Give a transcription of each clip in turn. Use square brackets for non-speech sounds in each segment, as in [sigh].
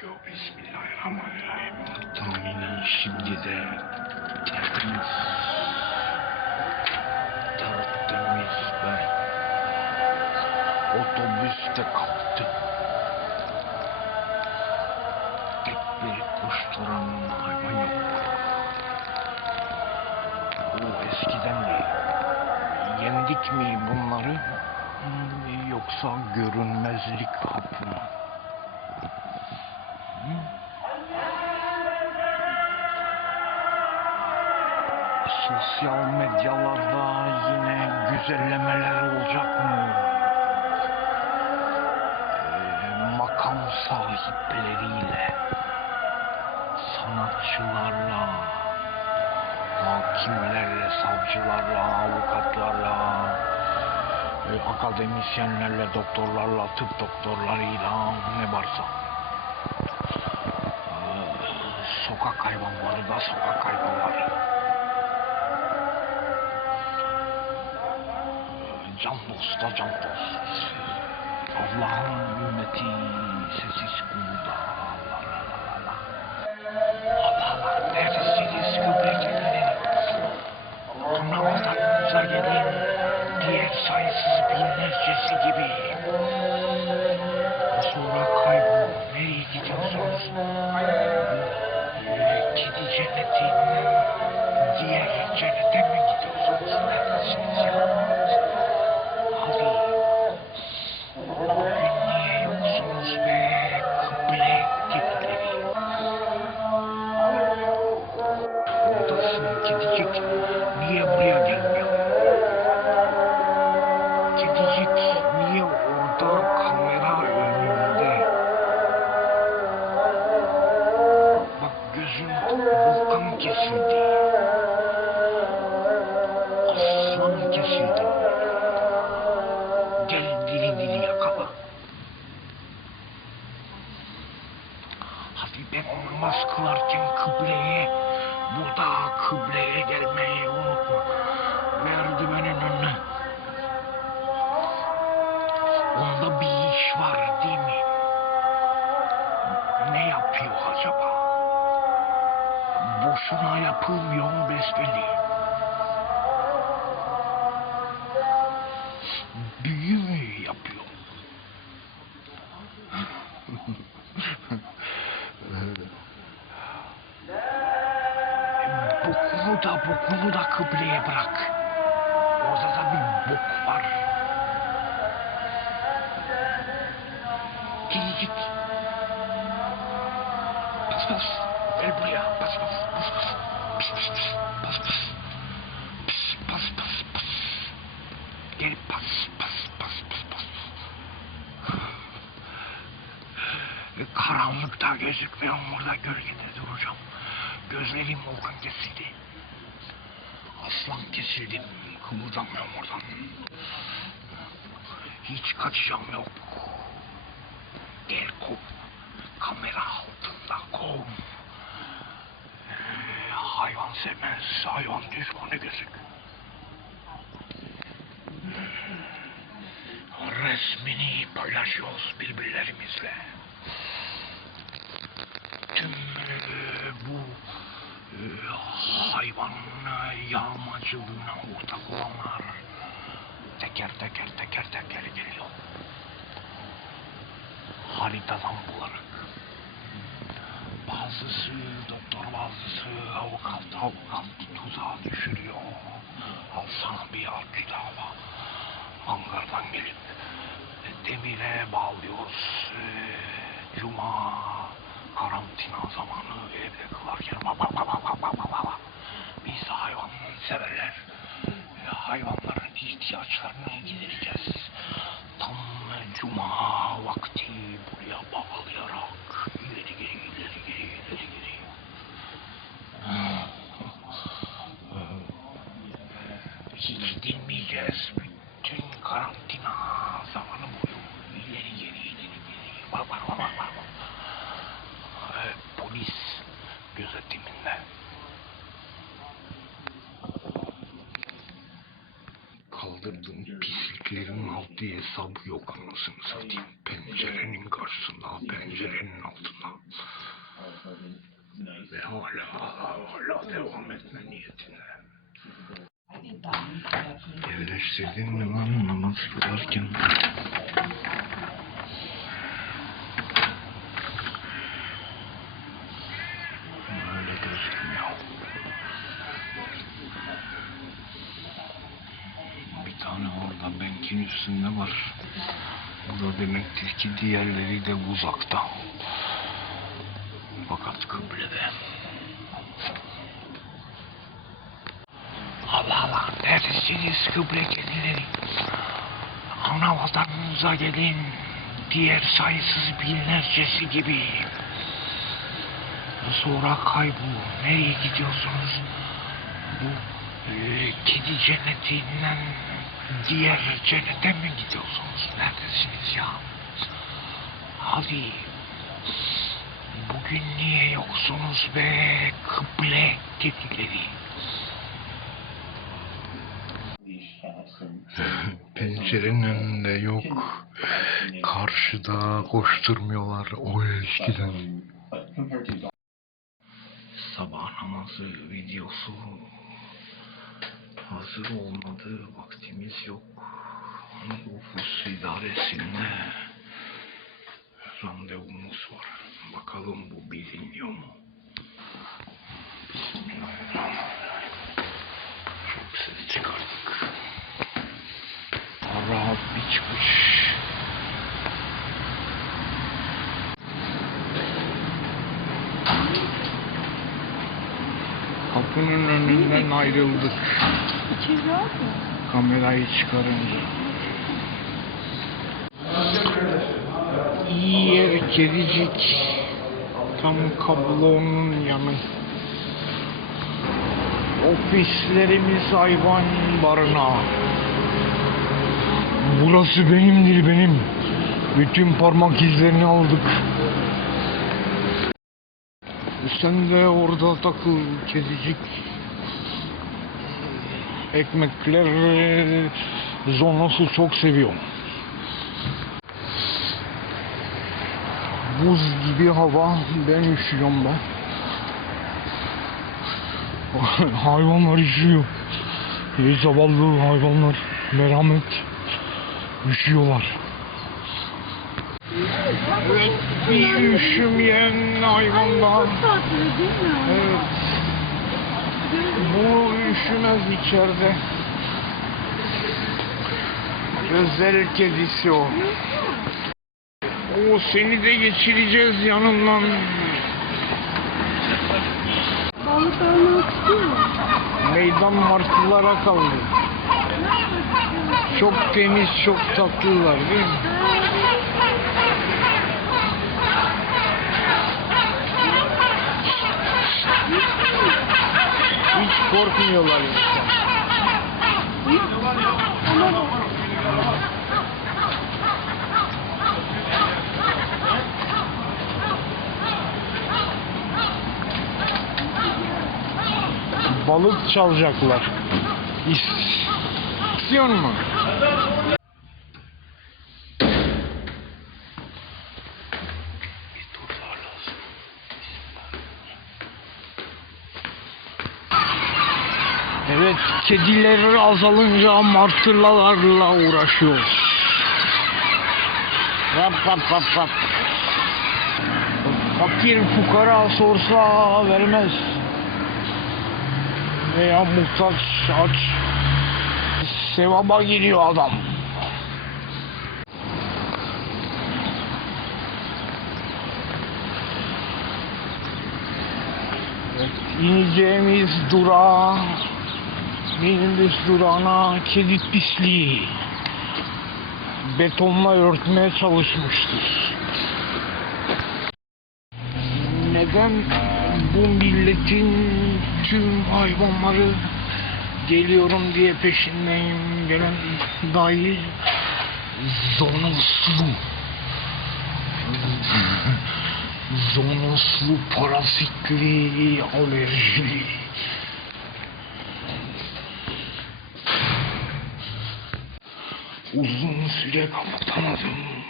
kokuyor. Bismillahirrahmanirrahim. Tahminen şimdi de tertemiz. Tertemiz ve otobüste kalktı. Tek bir koşturan hayvan yok. Bu eskiden de yendik mi bunları yoksa görünmezlik hapı mı? Sosyal medyalarda yine güzellemeler olacak mı? Ee, makam sahipleriyle, sanatçılarla, hakimlerle, savcılarla, avukatlarla, e, akademisyenlerle, doktorlarla, tıp doktorlarıyla ne varsa. Sokak hayvanları da sokak hayvanları. E, can dost da can dost. Allah'ın ümmeti sesi Ben namaz kılarken kıbleye, burada kıbleye gelmeyi unutma. Merdivenin önüne. Onda bir iş var değil mi? Ne yapıyor acaba? Boşuna yapılmıyor mu besbelli? bokunu da kıbleye bırak. Orada da bir bok var. Gelecek. Bas bas. Gel buraya. Bas bas. Bas bas. Pis pis pis. Bas bas. Pis bas bas bas. Gel bas bas bas bas bas. Karanlıkta gözükmüyorum burada gölgede duracağım. Gözlerim volkan kesildi. Aslan kesildim. Kımıldamıyorum oradan. Hiç kaçacağım yok. Gel kov. Kamera altında kov. Ee, hayvan sevmez. Hayvan düşmanı gözük. Resmini paylaşıyoruz birbirlerimizle. açıldığına ortak olanlar teker teker teker teker geliyor. Haritadan bularak. Bazısı doktor, bazısı avukat, avukat tuzağa düşürüyor. Al sana bir akü dava. Ankara'dan gelip e, demire bağlıyoruz. E, cuma karantina zamanı evde kılarken baba baba baba baba baba. Biz hayvanları severler. E, hayvanların ihtiyaçlarını gidereceğiz. Tam cuma vakti buraya bağlayarak ileri geri ileri geri ileri geri. Hiç dinmeyeceğiz. Bütün karantina yaptırdığın pisliklerin altı hesabı yok anasını satayım. Pencerenin karşısında, pencerenin altında. Ve hala, hala devam etme niyetinde. Yerleştirdiğin liman namaz kılarken benkin üstünde var. Bu da demektir ki diğerleri de uzakta. Fakat kıblede. Allah Allah neredesiniz kıble kedileri? Ana vatanınıza gelin. Diğer sayısız binlercesi gibi. Sonra kaybolun. Nereye gidiyorsunuz? Bu e, kedi cennetinden diğer cennete mi gidiyorsunuz? Neredesiniz ya? Hadi. Bugün niye yoksunuz be kıble kedileri? [laughs] Pencerenin önünde yok. Karşıda koşturmuyorlar o eskiden. Sabah namazı videosu hazır olmadı. Vaktimiz yok. Nüfus idaresinde randevumuz var. Bakalım bu biliniyor mu? Çok ses çıkardık. Rahat bir çıkış. Kapının önünden ayrıldık. İçeri var mı? Kamerayı çıkarınca. İyi yer kedicik. Tam kablonun yanı. Ofislerimiz hayvan barınağı. Burası benimdir benim. Bütün parmak izlerini aldık. Sen de orada takıl kedicik. Ekmekler zonosu çok seviyorum. Buz gibi hava ben üşüyorum ben. [laughs] hayvanlar üşüyor. Zavallı hayvanlar merhamet üşüyorlar. Evet bir üşümeyen hayvanlar. Evet. Bu üşümez içeride. Özel kedisi o. O seni de geçireceğiz yanından. Balık almak istiyor? Meydan martılara kaldı. Çok temiz, çok tatlılar değil mi? Korkmuyorlar insan. Balık çalacaklar. İstiyor mu? Bir tur daha lazım. Evet, kediler azalınca martılarla uğraşıyoruz. Rap rap rap rap. Fakir fukara sorsa vermez. Veya muhtaç aç. Sevaba giriyor adam. Evet, ineceğimiz durağa minibüs durağına kedi pisliği betonla örtmeye çalışmıştır. Neden bu milletin tüm hayvanları geliyorum diye peşindeyim gelen dahi zonoslu zonoslu parazitli alerjili uzun süre kapatamadım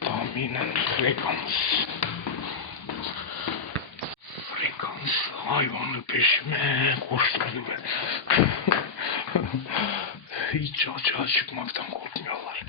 tahminen frekans frekans hayvanlı peşime koşturdu beni. Hiç açığa çıkmaktan korkmuyorlar.